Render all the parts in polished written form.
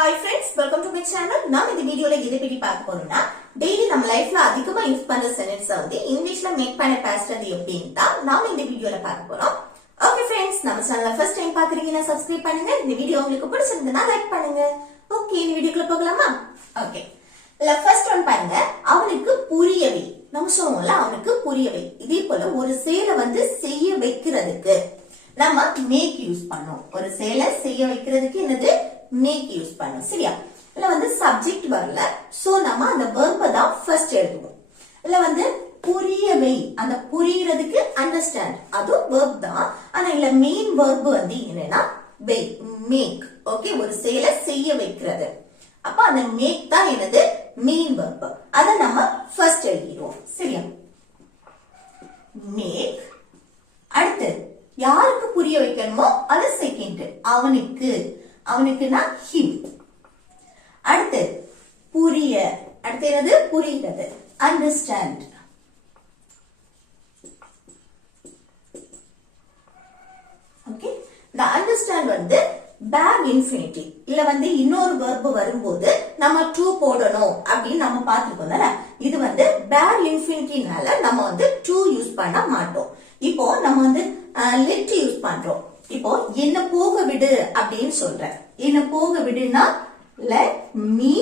Hi friends, welcome to my channel. நாம் இந்த வீடியோல எதை பத்தி பார்க்க போறோம்னா டெய்லி நம்ம லைஃப்ல அதிகமா யூஸ் பண்ற சென்டென்ஸ் வந்து இங்கிலீஷ்ல மேக் பண்ண பேசுறது எப்படின்னு தான் நாம இந்த வீடியோல பார்க்க போறோம். ஓகே ஃப்ரெண்ட்ஸ், நம்ம சேனலை ஃபர்ஸ்ட் டைம் பாக்குறீங்கன்னா சப்ஸ்கிரைப் பண்ணுங்க. இந்த வீடியோ உங்களுக்கு பிடிச்சிருந்தா லைக் பண்ணுங்க. ஓகே, இந்த வீடியோக்குள்ள போகலாமா? ஓகே, இல்ல ஃபர்ஸ்ட் ஒன் பாருங்க. அவனுக்கு புரியவை. நம்ம சொல்லுவோம்ல அவனுக்கு புரியவை. இதே போல ஒரு செயலை வந்து செய்ய வைக்கிறதுக்கு நம்ம மேக் யூஸ் பண்ணோம். ஒரு செயலை செய்ய வைக்கிறதுக்கு என்னது மேக் யூஸ் பண்ணோம். சரியா? இல்ல வந்து சப்ஜெக்ட் வரல, சோ நம்ம அந்த வெர்பை தான் ஃபர்ஸ்ட் எழுதுவோம். இல்ல வந்து புரியவை, அந்த புரியறதுக்கு அண்டர்ஸ்டாண்ட், அதுவும் வெர்ப் தான். ஆனா இல்ல மெயின் வெர்ப் வந்து என்னன்னா மேக். ஓகே, ஒரு செயலை செய்ய வைக்கிறது. அப்ப அந்த மேக் தான் என்னது மெயின் வெர்ப். அத நம்ம ஃபர்ஸ்ட் எழுதிடுவோம். சரியா? மேக். அடுத்து யாருக்கு புரிய வைக்கணுமோ அது செகண்ட். அவனுக்கு, அவனுக்குனா ஹிம். அடுத்து புரிய, அடுத்து என்னது புரிகிறது, அண்டர்ஸ்டாண்ட். ஓகே, இந்த அண்டர்ஸ்டாண்ட் வந்து பேக் இன்ஃபினிட்டி. இல்ல வந்து இன்னொரு வெர்ப் வரும்போது நம்ம டு போடணும் அப்படின்னு நம்ம பார்த்துருக்கோம்ல. இது வந்து பேக் இன்ஃபினிட்டினால நம்ம வந்து டு யூஸ் பண்ண மாட்டோம். இப்போ நம்ம வந்து லெட் யூஸ் பண்றோம். இப்போ என்ன போக விடு அப்படின்னு சொல்றேன். என்ன போக விடுனா let me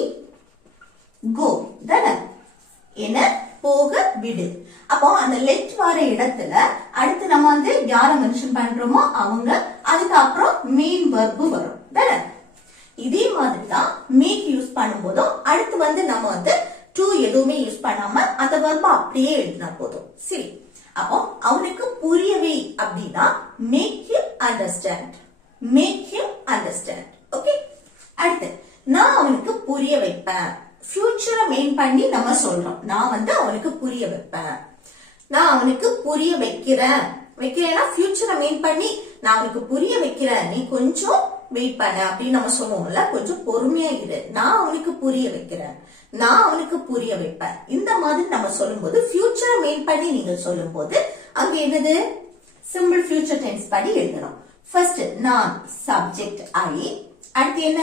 go தானே, என்ன போக விடு. அப்போ அந்த லெட் வர இடத்துல அடுத்து நம்ம வந்து யார மென்ஷன் பண்றோமோ அவங்க, அதுக்கு அப்புறம் மெயின் வெர்ப் வரும் தானே. இதே மாதிரி தான் மேக் யூஸ் பண்ணும்போதும் அடுத்து வந்து நம்ம வந்து டு எதுவுமே யூஸ் பண்ணாம அந்த வெர்ப் அப்படியே எழுதினா போதும். சரி, அப்போ அவனுக்கு புரியவை அப்படின்னா make him understand. Make him understand. Okay, அடுத்து நான் அவனுக்கு புரிய வைப்பேன். ஃபியூச்சரை மெயின் பண்ணி நம்ம சொல்றோம். நான் வந்து அவனுக்கு புரிய வைப்பேன், நான் அவனுக்கு புரிய வைக்கிறேன். வைக்கிறேன்னா ஃபியூச்சரை மெயின் பண்ணி நான் அவனுக்கு புரிய வைக்கிறேன், நீ கொஞ்சம் வெயிட் பண்ண அப்படின்னு நம்ம சொல்லுவோம்ல. கொஞ்சம் பொறுமையா இரு, நான் அவனுக்கு புரிய வைக்கிறேன், நான் அவனுக்கு புரிய வைப்பேன். இந்த மாதிரி நம்ம சொல்லும்போது ஃபியூச்சரை மெயின் பண்ணி நீங்க சொல்லும் போது அங்க என்னது சிம்பிள் ஃபியூச்சர் டென்ஸ் படி எழுதணும். ஃபர்ஸ்ட் நான் சப்ஜெக்ட் ஐ, அடுத்து என்ன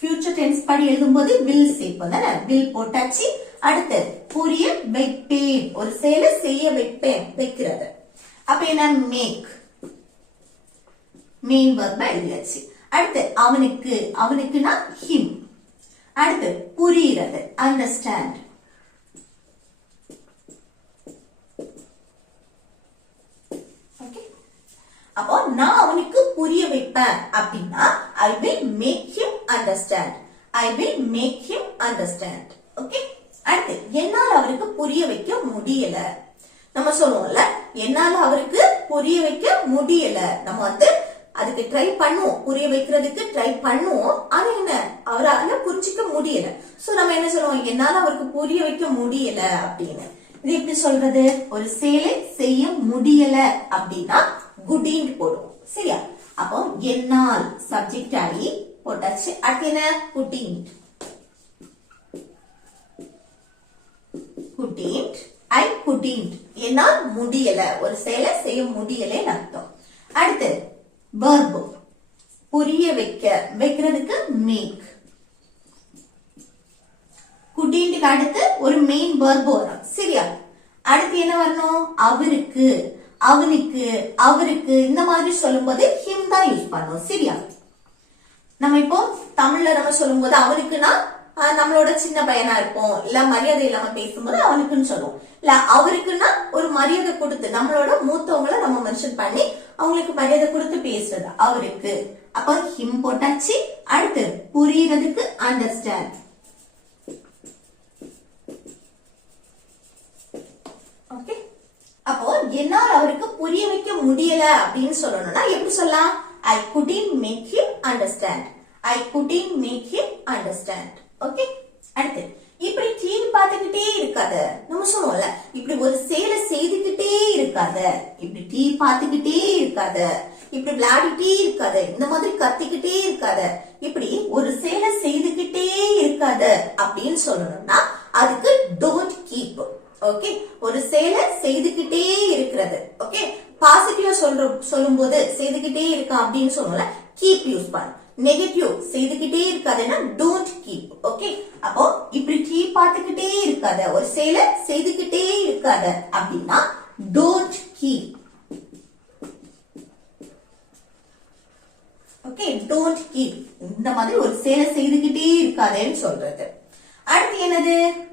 ஃபியூச்சர் டென்ஸ் படி எழுதும்போது வில் சேர்ப்போம் தானே, வில் போட்டாச்சு. அடுத்து புரிய வைப்பேன், ஒரு செயலை செய்ய வைப்பேன், வைக்கிறது. அப்ப என்ன மேக், மெயின் வெர்ப் எழுதியாச்சு. அடுத்து அவனுக்கு, அவனுக்குனா ஹிம். அடுத்து புரிகிறது, அண்டர்ஸ்டாண்ட். ஓகே, அப்போ நான் அவனுக்கு புரிய வைப்பேன் அப்படின்னா I will make him understand. I will make him understand. Okay, அடுத்து என்னால அவருக்கு புரிய வைக்க முடியல. நம்ம சொல்லுவோம்ல என்னால அவருக்கு புரிய வைக்க முடியல. நம்ம வந்து அதுக்கு ட்ரை பண்ணுவோம், புரிய வைக்கிறதுக்கு ட்ரை பண்ணுவோம். ஆனா என்ன அவரால புரிஞ்சுக்க முடியல. சோ நம்ம என்ன சொல்லுவோம், என்னால அவருக்கு புரிய வைக்க முடியல அப்படின்னு. இது எப்படி சொல்றது, ஒரு செயலை செய்ய முடியல அப்படின்னா குடின்னு போடுவோம். சரியா? அப்போ என்னால் சப்ஜெக்ட் ஆகி போட்டாச்சு. அடுத்து என்ன குடின்ட், குடின்ட், ஐ குடின்ட், என்னால் முடியல, ஒரு செயலை செய்ய முடியலன்னு அர்த்தம். அடுத்து verb, புரிய வைக்க, வைக்கிறதுக்கு மேக். குடின்ட்டுக்கு அடுத்து ஒரு மெயின் verb வரும். சரியா? அடுத்து என்ன வரணும், அவருக்கு, அவனுக்கு, அவருக்கு, இந்த மாதிரி சொல்லும் போது ஹிம் தான் யூஸ் பண்ணுவோம். சரியா? நம்ம இப்போ தமிழ்ல நம்ம சொல்லும் போது அவனுக்குன்னா நம்மளோட சின்ன பையனா இருப்போம், இல்ல மரியாதை இல்லாம பேசும்போது அவனுக்குன்னு சொல்லுவோம். இல்ல அவருக்குன்னா ஒரு மரியாதை கொடுத்து நம்மளோட மூத்தவங்களை நம்ம மென்ஷன் பண்ணி அவங்களுக்கு மரியாதை கொடுத்து பேசுறது அவருக்கு. அப்ப ஹிம் போட்டாச்சு. அடுத்து புரியறதுக்கு அண்டர்ஸ்டாண்ட். ஓகே, அப்போ என்னால் அவருக்கு புரிய வைக்க முடியல அப்படின்னு சொல்லணும்னா எப்படி சொல்லலாம், I couldn't make him understand. I couldn't make him understand. Okay, அடுத்து இப்படி டிவி பார்த்துக்கிட்டே இருக்காத. நம்ம சொல்லுவோம்ல இப்படி ஒரு செயலை செய்துகிட்டே இருக்காத, இப்படி டிவி பார்த்துக்கிட்டே இருக்காத, இப்படி விளையாடிட்டே இருக்காத, இந்த மாதிரி கத்திக்கிட்டே இருக்காத, இப்படி ஒரு செயலை செய்துகிட்டே இருக்காத அப்படின்னு சொல்லணும்னா அதுக்கு டோன்ட் கீப். ஓகே, ஒரு செயலை செய்துகிட்டே இருக்கிறது. ஓகே, பாசிட்டிவா சொல்லும் போது செய்துகிட்டே இருக்க அப்படின்னு சொல்லுவோம்ல, கீப் யூஸ் பண்ணு. நெகட்டிவ் செய்துகிட்டே இருக்காதுன்னா டோன்ட் கீப். ஓகே, அப்போ இப்படி கீப் பார்த்துக்கிட்டே இருக்காத, ஒரு செயலை செய்துகிட்டே இருக்காத அப்படின்னா don't keep. Okay, don't keep இந்த மாதிரி ஒரு செயலை செய்துகிட்டே இருக்காதேன்னு சொல்றது. அடுத்து என்னது?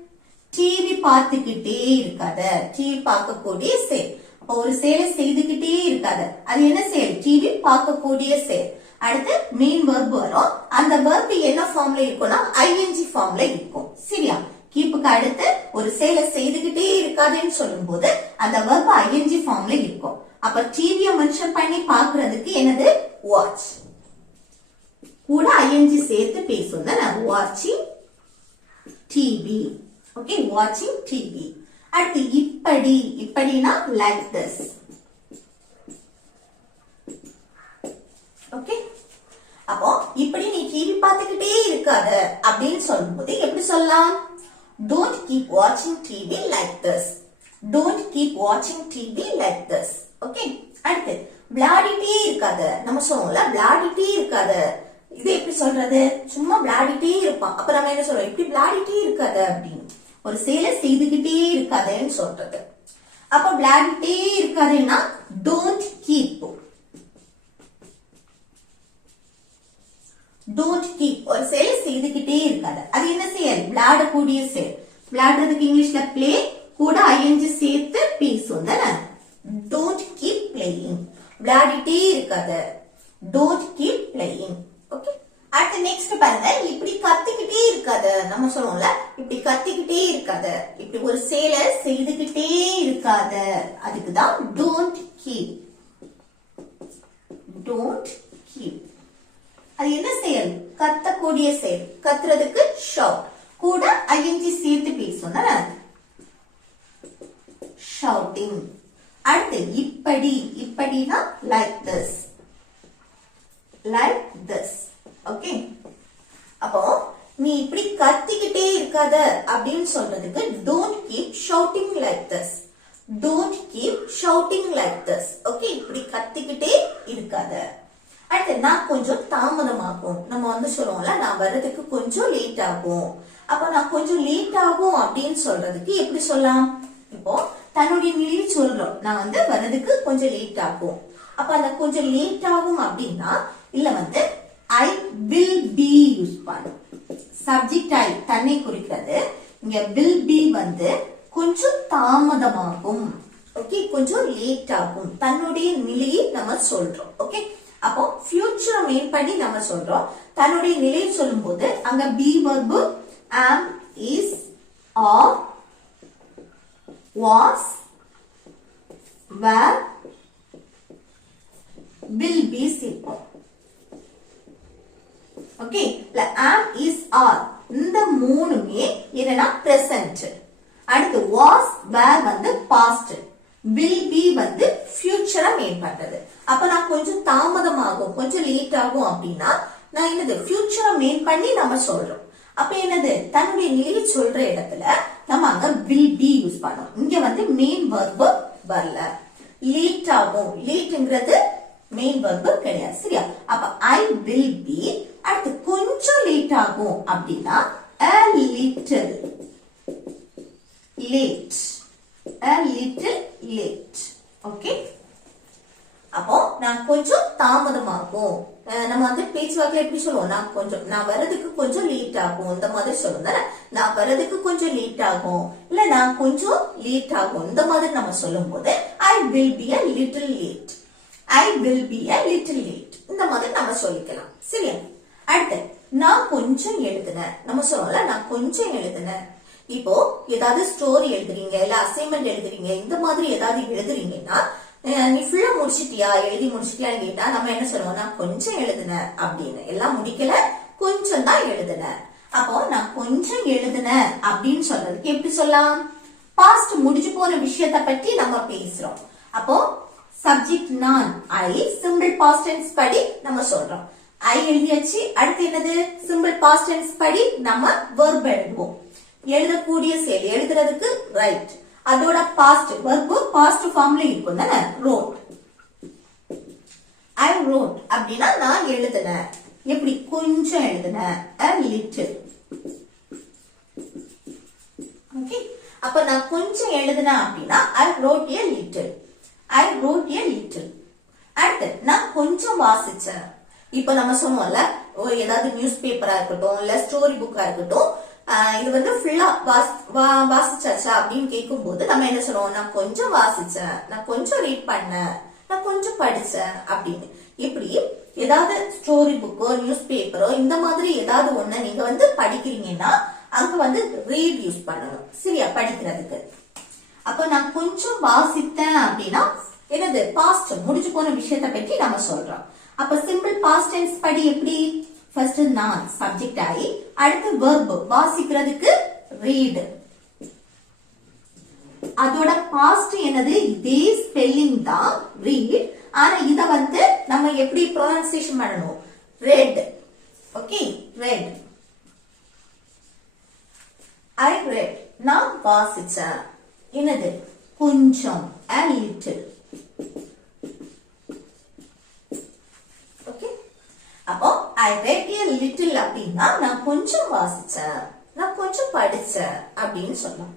டிவி பார்த்துக்கிட்டே இருக்காத. டிவி பார்க்கக்கூடிய செயல். அப்போ ஒரு செயலை செய்துகிட்டே இருக்காத, அது என்ன செயல்? டிவி பார்க்கக்கூடிய செயல். அடுத்து மெயின் வெர்ப் வரும். அந்த வெர்ப் என்ன ஃபார்ம்ல இருக்கும்னா ஐஎன்ஜி ஃபார்ம்ல இருக்கும். சரியா? கீப்புக்கு அடுத்து ஒரு செயலை செய்துகிட்டே இருக்காதுன்னு சொல்லும் போது அந்த வெர்ப் ஐஎன்ஜி ஃபார்ம்ல இருக்கும். அப்ப டிவியை மென்ஷன் பண்ணி பாக்குறதுக்கு என்னது? வாட்ச். கூட ஐஎன்ஜி சேர்த்து பேசும் தானே, வாட்சிங் டிவி. ஓகே, வாட்சிங் டிவி. அடுத்து இப்படி. இப்படினா லைக் திஸ். ஓகே, அப்போ இப்படி நீ டிவி பார்த்துக்கிட்டே இருக்காத அப்படின்னு சொல்லும்போது எப்படி சொல்லலாம்? டோன்ட் கீப் வாட்சிங் TV like this. Don't keep வாட்சிங் டிவி லைக் திஸ். ஓகே, அடுத்து விளையாடிட்டே இருக்காத. நம்ம சொல்லுவோம்ல விளையாடிட்டே இருக்காத. இது எப்படி சொல்றது? சும்மா விளையாடிட்டே இருப்பான். அப்ப நம்ம என்ன சொல்றோம்? இப்படி விளையாடிட்டே இருக்காத அப்படின்னு ஒரு செயலை செய்துகிட்டே இருக்காதேன்னு சொல்றது. அப்ப விளையாடிட்டே இருக்காதேன்னா டோன்ட் கீப். டோன்ட் கீப் ஒரு செயலை செய்துகிட்டே இருக்காது. அது என்ன செயல்? விளையாடக்கூடிய செயல். விளையாடுறதுக்கு இங்கிலீஷ்ல பிளே கூட ஐஎன்ஜி சேர்த்து பேசும் தானே. Don't keep playing. விளையாடிட்டே இருக்காத. Don't keep playing. ஓகே, அடுத்து நெக்ஸ்ட் பாருங்க. இப்படி கத்திக்கிட்டே இருக்காத. நம்ம சொல்லுவோம்ல இப்படி கத்திக்கிட்டே இருக்காத. இப்படி ஒரு செயலை செய்துகிட்டே இருக்காத. அதுக்குதான் டோன்ட் கீப். Don't keep. அது என்ன செயல்? கத்தக்கூடிய செயல். கத்துறதுக்கு ஷவுட். கூட ஐஎன்ஜி சேர்த்து பேசும். ஷவுட்டிங். அடுத்து இப்படி. இப்படினா like this. Like this. Okay, அப்போ நீ இப்படி கத்திக்கிட்டே இருக்காத அப்படின்னு சொல்றதுக்கு don't keep shouting like this. Don't keep shouting like this. Okay, இப்படி கத்திக்கிட்டே இருக்காத. அடுத்து நான் கொஞ்சம் தாமதமாகும். நம்ம சொல்லுவோம்ல நான் வர்றதுக்கு கொஞ்சம் லேட் ஆகும். அப்ப நான் கொஞ்சம் லேட் ஆகும் அப்படின்னு சொல்றதுக்கு எப்படி சொல்லலாம்? இப்போ தன்னுடைய நிலையை சொல்றோம். நான் வர்றதுக்கு கொஞ்சம் லேட் ஆகும். அப்ப அந்த கொஞ்சம் லேட் ஆகும் அப்படின்னா இல்ல ஐ வில் பி யூஸ் பண்ணும். சப்ஜெக்ட் ஐ தன்னை குறிக்கிறது. இங்க வில் பி கொஞ்சம் தாமதமாகும். ஓகே, கொஞ்சம் லேட் ஆகும். தன்னுடைய நிலையை நம்ம சொல்றோம். ஓகே, அப்போ ஃபியூச்சரை மெயின் பண்ணி நம்ம சொல்றோம். தன்னுடைய நிலையை சொல்லும் போது அங்க B verb am, is, are, was, were, will be சேர்ப்போம். ஓகே, am, is, are இந்த மூணுமே என்னன்னா present. அடுத்து was, were past. will be future main பண்றது. அப்ப நான் கொஞ்சம் தாமதமாகும், கொஞ்சம் லேட் ஆகும் அப்படின்னா நான் என்னது future மெயின் பண்ணி நம்ம சொல்றோம். அப்ப என்னது தன்னுடைய நிலையை சொல்ற இடத்துல நம்ம அங்க will be யூஸ் பண்ணோம். இங்க மெயின் verb வரல. லேட் ஆகும். லேட்ங்கிறது மெயின் verb கிடையாது. சரியா? அப்ப I will be. அடுத்து கொஞ்சம் லேட் ஆகும் அப்படின்னா a little late. A little late. Okay, அப்போ நான் கொஞ்சம் தாமதமாகும். நம்ம பேச்சுவாக்கில் எப்படி சொல்லுவோம்? நான் வர்றதுக்கு கொஞ்சம் லேட் ஆகும். இந்த மாதிரி சொல்லுங்க. நான் வர்றதுக்கு கொஞ்சம் லேட் ஆகும், இல்ல நான் கொஞ்சம் லேட் ஆகும். இந்த மாதிரி நம்ம சொல்லும் போது I will be a little late. I will be a little late. இந்த மாதிரி நம்ம சொல்லிக்கலாம். சரியா? அடுத்து நான் கொஞ்சம் எழுதுனேன். நம்ம சொல்லுவோம்ல நான் கொஞ்சம் எழுதுனேன். இப்போ ஏதாவது ஸ்டோரி எழுதுறீங்க, இல்ல அசைன்மெண்ட் எழுதுறீங்க, இந்த மாதிரி ஏதாவது எழுதுறீங்கன்னா நீ ஃபுல்லா முடிச்சிட்டியா, எழுதி முடிச்சிட்டியான்னு கேட்டா நம்ம என்ன சொல்லுவோம்? நான் கொஞ்சம் எழுதுனேன் அப்படின்னு. எல்லாம் முடிக்கல, கொஞ்சம் தான் எழுதுனேன். அப்போ நான் கொஞ்சம் எழுதுனேன் அப்படின்னு சொல்றதுக்கு எப்படி சொல்லலாம்? பாஸ்ட் முடிஞ்சு போன விஷயத்தை பற்றி நம்ம பேசுறோம். அப்போ சப்ஜெக்ட் நான் ஐ, சிம்பிள் பாஸ்ட் டென்ஸ் படி நம்ம சொல்றோம். ஐ எழுதியாச்சு. அடுத்து என்னது? சிம்பிள் பாஸ்ட் டென்ஸ் படி நம்ம வெர்ப் எழுதுவோம். எழுதக்கூடிய செயல் எழுதுறதுக்கு ரைட். அதோட பாஸ்ட் வெர்ப் பாஸ்ட் ஃபார்ம்ல இருக்கும் தானே. ரோட். I wrote அப்படின்னா நான் எழுதினேன். எப்படி கொஞ்சம் எழுதுன a little. ஓகே, அப்ப நான் கொஞ்சம் எழுதுன அப்படின்னா I wrote a little. I wrote a little. அடுத்து நான் கொஞ்சம் வாசிச்சேன். இப்ப நம்ம சொன்னோம்ல, ஏதாவது நியூஸ் பேப்பரா இருக்கட்டும் இல்ல ஸ்டோரி புக்கா இருக்கட்டும், இது வந்து ஃபுல்லா வாசிச்சாச்சா அப்படின்னு கேட்கும் போது நம்ம என்ன சொல்லுவோம், நான் கொஞ்சம் வாசிச்சேன், நான் கொஞ்சம் ரீட் பண்ணேன், நான் கொஞ்சம் படிச்சேன் அப்படின்னு. இப்படி ஏதாவது ஸ்டோரி புக்கோ நியூஸ் பேப்பரோ இந்த மாதிரி ஏதாவது ஒண்ணு நீங்க வந்து படிக்கிறீங்கன்னா அங்க வந்து ரீட் யூஸ் பண்ணணும். சரியா, படிக்கிறதுக்கு. அப்ப நான் கொஞ்சம் வாசித்தேன் அப்படின்னா என்னது, பாஸ்ட், முடிஞ்சு போன விஷயத்தை பற்றி நம்ம சொல்றோம். அப்ப சிம்பிள் பாஸ்ட் டென்ஸ் படி எப்படி, ஃபர்ஸ்ட் நான் சப்ஜெக்ட் ஆகி அடுத்து verb, வாசிக்கிறதுக்கு read. அதோட பாஸ்ட் என்னது, இதே ஸ்பெல்லிங் தான் read. ஆனா இத வந்து நம்ம எப்படி ப்ரொனன்சியேஷன் பண்ணணும், read. Okay, read. I read. நான் வாசிச்சேன். என்னது, கொஞ்சம், a little. ஓகே, அப்போ I read a little அப்படின்னா நான் கொஞ்சம் வாசிச்சேன், நான் கொஞ்சம் படிச்சேன் அப்படின்னு சொல்லலாம்.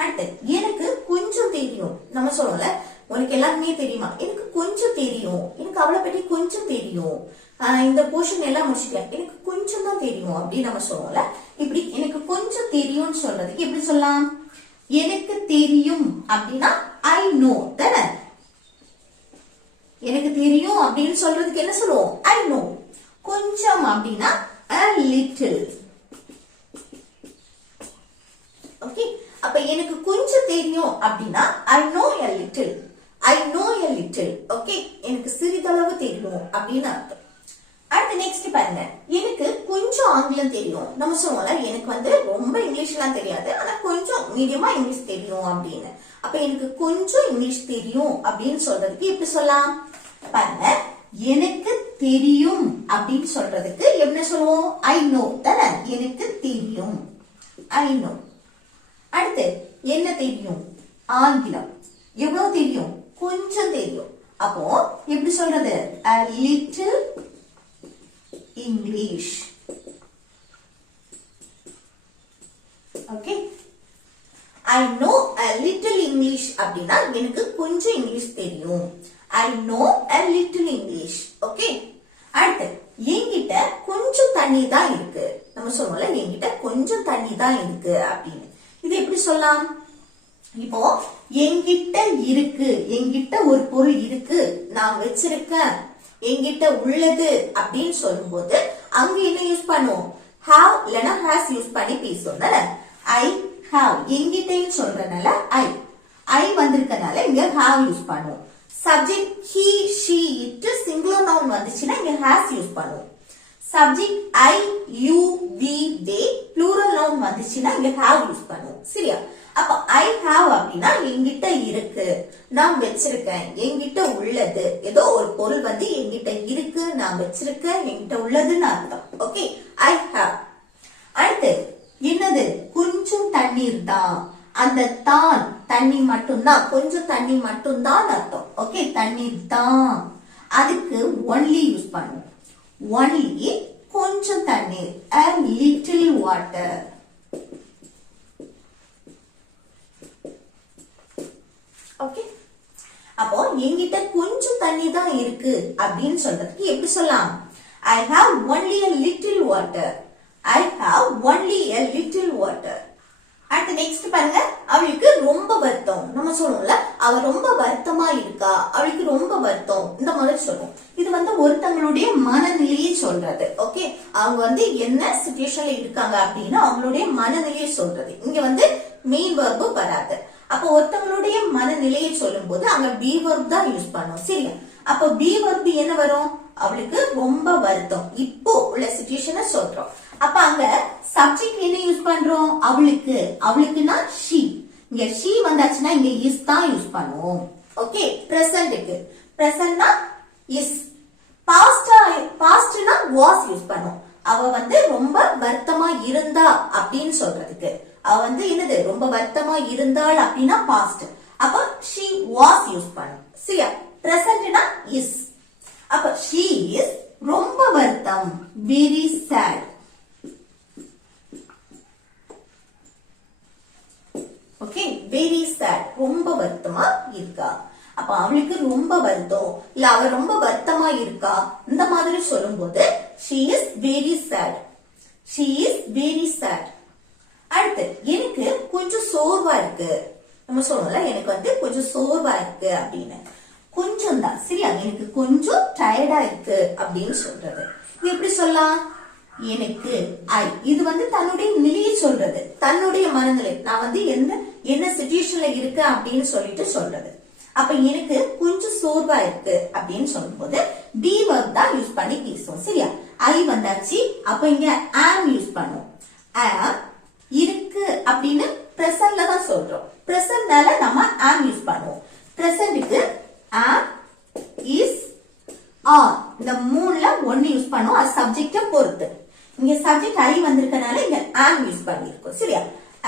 அடுத்து எனக்கு கொஞ்சம் தெரியும். நம்ம சொல்லுவோம்ல, உனக்கு எல்லாமே தெரியுமா, எனக்கு கொஞ்சம் தெரியும், எனக்கு அவளை பற்றி கொஞ்சம் தெரியும், இந்த போர்ஷன் எல்லாம் முடிச்சுட்டேன், எனக்கு கொஞ்சம் தான் தெரியும் அப்படின்னு நம்ம சொல்லுவோம்ல. இப்படி எனக்கு கொஞ்சம் தெரியும்னு சொல்றதுக்கு எப்படி சொல்லலாம், எனக்கு தெரியும் அப்படின்னா I know தானே. எனக்கு தெரியும் அப்படின்னு சொல்றதுக்கு என்ன சொல்லுவோம், I know. கொஞ்சம் அப்படின்னா a little. ஓகே, அப்ப எனக்கு கொஞ்சம் தெரியும் அப்படின்னா I know a little. I know a little. Okay, எனக்கு சிறிதளவு தெரியும் அப்படின்னு அர்த்தம். அடுத்து நெக்ஸ்ட் பாருங்க, எனக்கு கொஞ்சம் ஆங்கிலம் தெரியும். நம்ம சொல்லுவோம்ல, எனக்கு வந்து ரொம்ப இங்கிலீஷ் எல்லாம் தெரியாது, ஆனா கொஞ்சம் மீடியமா இங்கிலீஷ் தெரியும் அப்படின்னு. அப்ப எனக்கு கொஞ்சம் இங்கிலீஷ் தெரியும் அப்படின்னு சொல்றதுக்கு எப்படி சொல்லலாம் பாருங்க, எனக்கு தெரியும் அப்படின்னு சொல்றதுக்கு என்ன சொல்லுவோம், I know தானே. எனக்கு தெரியும், I know. அடுத்து என்ன தெரியும், ஆங்கிலம். எவ்வளவு தெரியும், கொஞ்சம் தெரியும். அப்போ எப்படி சொல்றது, a little English. Okay, I know a little English அப்படின்னா எனக்கு கொஞ்சம் இங்கிலீஷ் தெரியும். I know a little English. Okay, அடுத்து என்கிட்ட கொஞ்சம் தண்ணி தான் இருக்கு. நம்ம சொல்லுவோம்ல, என்கிட்ட கொஞ்சம் தண்ணி தான் இருக்கு அப்படின்னு. இது எப்படி சொல்லலாம், இப்போ என்கிட்ட இருக்கு, என்கிட்ட ஒரு பொருள் இருக்கு, நான் வச்சிருக்கேன், என்கிட்ட உள்ளது அப்படின்னு சொல்லும்போது அங்க என்ன யூஸ் பண்ணுவோம், have இல்லனா has யூஸ் பண்ணி பேசுவோம் தானே. I have, என்கிட்டன்னு சொல்றதுனால I வந்திருக்கனால இங்க have யூஸ் பண்ணுவோம். Subject he she it singular noun வந்துச்சுன்னா இங்க has யூஸ் பண்ணுவோம். Subject I you we they plural noun வந்துச்சுன்னா இங்க have யூஸ் பண்ணுவோம். சரியா, அப்ப I have அப்படின்னா என்கிட்ட இருக்கு, நான் வச்சிருக்கேன், என்கிட்ட உள்ளது, ஏதோ ஒரு பொருள் வந்து என்கிட்ட இருக்கு, நான் வச்சிருக்கேன், என்கிட்ட உள்ளதுன்னு அர்த்தம். Okay, I have. அடுத்து என்னது, கொஞ்சம் தண்ணீர் தான். அந்த தான் தண்ணி மட்டும்தான், கொஞ்சம் தண்ணி மட்டும்தான் அர்த்தம். ஓகே, தண்ணீர் தான், அதுக்கு only யூஸ் பண்ணுவோம். only கொஞ்சம் தண்ணீர், a little water. ஓகே, அப்போ என்கிட்ட கொஞ்சம் தண்ணி தான் இருக்கு அப்படின்னு சொல்றதுக்கு எப்படி சொல்லலாம், I have only a little water. I have only a little water. அடுத்து நெக்ஸ்ட் பாருங்க, அவளுக்கு ரொம்ப வருத்தம். நம்ம சொல்லுவோம்ல, அவ ரொம்ப வருத்தமா இருக்கா, அவளுக்கு ரொம்ப வருத்தம், இந்த மாதிரி சொல்லுவோம். இது வந்து ஒருத்தங்களுடைய மனநிலையை சொல்றது. ஓகே, அவங்க வந்து என்ன சிச்சுவேஷன்ல இருக்காங்க அப்படின்னு அவங்களுடைய மனநிலையை சொல்றது. இங்க வந்து மெயின் verb வராது. அப்ப ஒருத்தங்களுடைய மனநிலையை சொல்லும் போது அங்க be verb தான் யூஸ் பண்ணும். சரியா, அப்ப be verb என்ன வரும், அவளுக்கு ரொம்ப வருத்தம், இப்போ உள்ள சிச்சுவேஷனை சொல்றோம். அப்ப அங்க சப்ஜெக்ட் என்ன யூஸ் பண்றோம், அவளுக்கு, அவளுக்குன்னா she. இங்க she வந்தாச்சுன்னா இங்க is தான் யூஸ் பண்ணுவோம். ஓகே, பிரசன்ட்க்கு, பிரசன்ட்னா is, பாஸ்ட்னா was யூஸ் பண்ணுவோம். அவ வந்து ரொம்ப வருத்தமா இருந்தா அப்படின்னு சொல்றதுக்கு, அவ வந்து என்னது ரொம்ப வருத்தமா இருந்தாள் அப்படின்னா பாஸ்ட். அப்ப she was யூஸ் பண்ணும். சரியா, பிரசன்ட்னா is. அப்ப she is ரொம்ப வருத்தம் very sad. Okay very sad ரொம்ப வருத்தமா இருக்கா. அப்ப அவளுக்கு ரொம்ப வருத்தம் இல்ல அவ ரொம்ப வருத்தமா இருக்கா இந்த மாதிரி சொல்லும்போது she is very sad. she is very sad. அடுத்து எனக்கு கொஞ்சம் சோர்வா இருக்கு. நம்ம சொல்லல எனக்கு வந்து கொஞ்சம் சோர்வா இருக்கு அப்படின்னு. கொஞ்சம் தான் சரியா எனக்கு கொஞ்சம் டயர்டா இருக்கு அப்படின்னு சொல்றது. இது எப்படி சொல்லலாம்? எனக்கு இது வந்து தன்னுடைய நிலையை சொல்றது, தன்னுடைய மனநிலை. நான் வந்து என்ன சிச்சுவேஷன்ல இருக்கு அப்படின்னு சொல்லிட்டு சொல்றது. அப்ப எனக்கு கொஞ்சம் சோர்வா இருக்கு அப்படின்னு சொல்லும்போது டி verb தான் யூஸ் பண்ணி பேசுவோம் சரியா. ஐ வந்தாச்சு. அப்ப இங்க am யூஸ் பண்ணுவோம். am இருக்கு அப்படின்னு பிரசன்ட்ல தான் சொல்றோம். பிரசன்ட்னால நம்ம am யூஸ் பண்ணுவோம். பிரசன்ட்க்கு am is are இந்த மூணுல ஒன்னு யூஸ் பண்ணுவோம். அது சப்ஜெக்ட பொறுத்து. இங்க சப்ஜெக்ட் ஐ வந்திருக்கனால இங்க am யூஸ் பண்ணிருக்கோம் சரியா.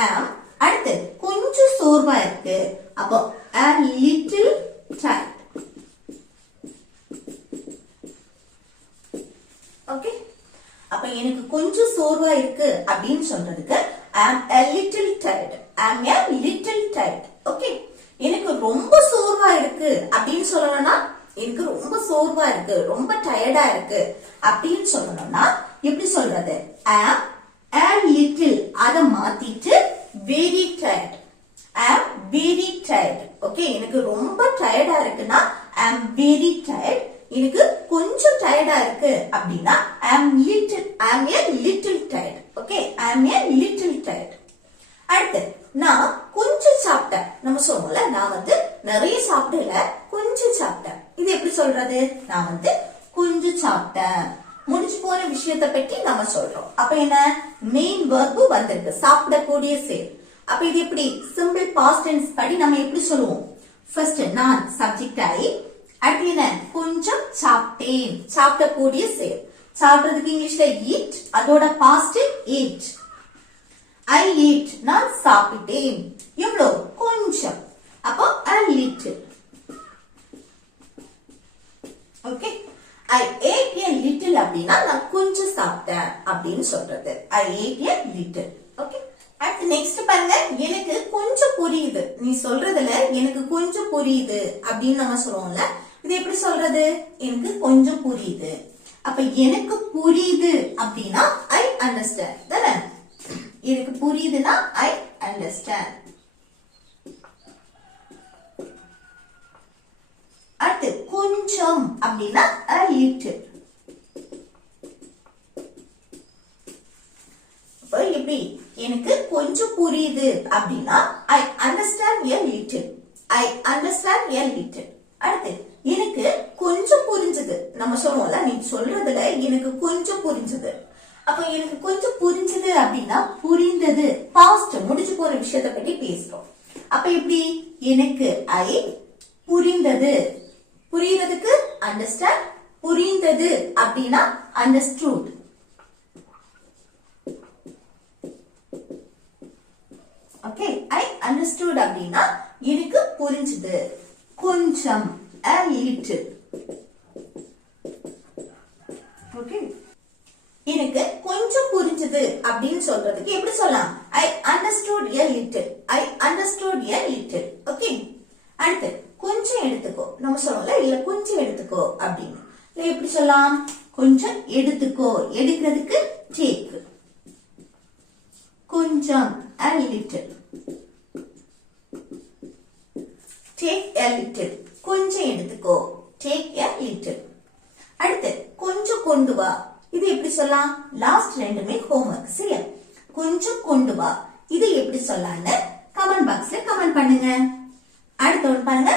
am அடுத்து கொஞ்சம் சோர்வா இருக்கு. அப்போ a little tired. ஓகே அப்ப எனக்கு கொஞ்சம் சோர்வா இருக்கு அப்படின்னு சொல்றதுக்கு I am a little tired. I am a little tired. Okay எனக்கு ரொம்ப சோர்வா இருக்கு அப்படின்னு சொல்லணும்னா எனக்கு ரொம்ப சோர்வா இருக்கு ரொம்ப டயர்டா இருக்கு அப்படின்னு சொல்லணும்னா எப்படி சொல்றது? I am a little அத மாத்திட்டு very tired. I am very tired. Okay எனக்கு ரொம்ப டயர்டா இருக்குன்னா I am very tired. எனக்கு கொஞ்சம் டயர்டா இருக்கு அப்படின்னா I am a little tired. Okay I am a little tired. அடுத்து நான் கொஞ்சம் சாப்பிட்டேன். நம்ம சொல்லுவோம்ல நான் வந்து நிறைய சாப்பிடல கொஞ்சம் சாப்பிட்டேன். இது எப்படி சொல்றது? நான் வந்து கொஞ்சம் சாப்பிட்டேன். முடிச்சு போன விஷயத்தை பற்றி நம்ம சொல்றோம். அப்ப என்ன மெயின் verb வந்திருக்கு சாப்பிடக்கூடிய செயல். அப்ப இது எப்படி சிம்பிள் பாஸ்ட் டென்ஸ் படி நம்ம எப்படி சொல்லுவோம்? ஃபர்ஸ்ட் நான் சப்ஜெக்ட் ஆயி அடுத்து என்ன கொஞ்சம் சாப்பிட்டேன் சாப்பிடக்கூடிய செயல். சாப்பிடுறதுக்கு இங்கிலீஷ்ல eat அதோட பாஸ்ட் ate. I ate நான் சாப்பிட்டேன். எவ்வளவு? கொஞ்சம். அப்போ a little. Okay I ate a little அப்படின்னா நான் கொஞ்சம் சாப்பிட்டேன் அப்படின்னு சொல்றது. I ate a little. Okay அடுத்து நெக்ஸ்ட் பாருங்க எனக்கு கொஞ்சம் புரியுது. நீ சொல்றதுல எனக்கு கொஞ்சம் புரியுது அப்படின்னு நம்ம சொல்லுவோம்ல. இது எப்படி சொல்றது? எனக்கு கொஞ்சம் புரியுது. அப்ப எனக்கு புரியுது அப்படின்னா I understand தானே. எனக்கு புரியுதுன்னா I understand. அடுத்து கொஞ்சம் அப்படின்னா a little. அப்ப எப்படி எனக்கு கொஞ்சம் புரியுது அப்படின்னா I understand a little. I understand a little. அடுத்து எனக்கு கொஞ்சம் புரிஞ்சது. நம்ம சொல்லுவோம்ல நீ சொல்றதுல எனக்கு கொஞ்சம் புரிஞ்சது. அப்ப எனக்கு கொஞ்சம் புரிஞ்சது அப்படின்னா புரிந்தது பாஸ்ட் முடிச்சு போற விஷயத்தை பத்தி பேசுறோம். அப்ப எப்படி எனக்கு I புரிந்தது. புரியுறதுக்கு அண்டர்ஸ்டாண்ட். புரிந்தது அப்படின்னா அண்டர்ஸ்டூட். ஓகே I understood அப்படின்னா எனக்கு புரிஞ்சது. கொஞ்சம் a little. ஓகே எனக்கு கொஞ்சம் புரிஞ்சது அப்படின்னு சொல்றதுக்கு எப்படி சொல்லலாம்? I understood a little. I understood a little. Okay அடுத்து கொஞ்சம் எடுத்துக்கோ. நம்ம சொல்லுவோம்ல இல்ல கொஞ்சம் எடுத்துக்கோ அப்படின்னு. இல்ல எப்படி சொல்லலாம்? கொஞ்சம் எடுத்துக்கோ. எடுக்கிறதுக்கு take. கொஞ்சம் a little. Take a little. கொஞ்சம் எடுத்துக்கோ. Take a little. அடுத்து கொஞ்சம் கொண்டு வா. இது எப்படி சொல்லலாம்? லாஸ்ட் ரெண்டுமே ஹோம்வொர்க் சரியா. கொஞ்சம் கொண்டு வா இது எப்படி சொல்லலாம்னு கமெண்ட் பாக்ஸ்ல கமெண்ட் பண்ணுங்க. அடுத்து பாருங்க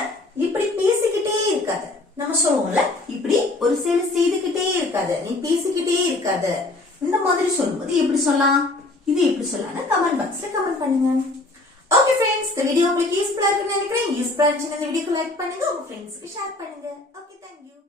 இப்படி பேசிக்கிட்டே இருக்காத. நம்ம சொல்லுவோம்ல இப்படி ஒரு செயல் செய்துகிட்டே இருக்காத, நீ பேசிக்கிட்டே இருக்காத. இந்த மாதிரி சொல்லும்போது எப்படி சொல்லலாம்? இது எப்படி சொல்லலாம்னு கமெண்ட் பாக்ஸ்ல கமெண்ட் பண்ணுங்க. ஓகே ஃப்ரெண்ட்ஸ், இந்த வீடியோ உங்களுக்கு யூஸ்ஃபுல்லா இருக்குன்னு நினைக்கிறேன். யூஸ்ஃபுல்லா இருந்துச்சுன்னா இந்த வீடியோக்கு லைக் பண்ணுங்க, உங்க ஃப்ரெண்ட்ஸ்க்கு ஷேர் பண்ணுங்க. Okay, thank you.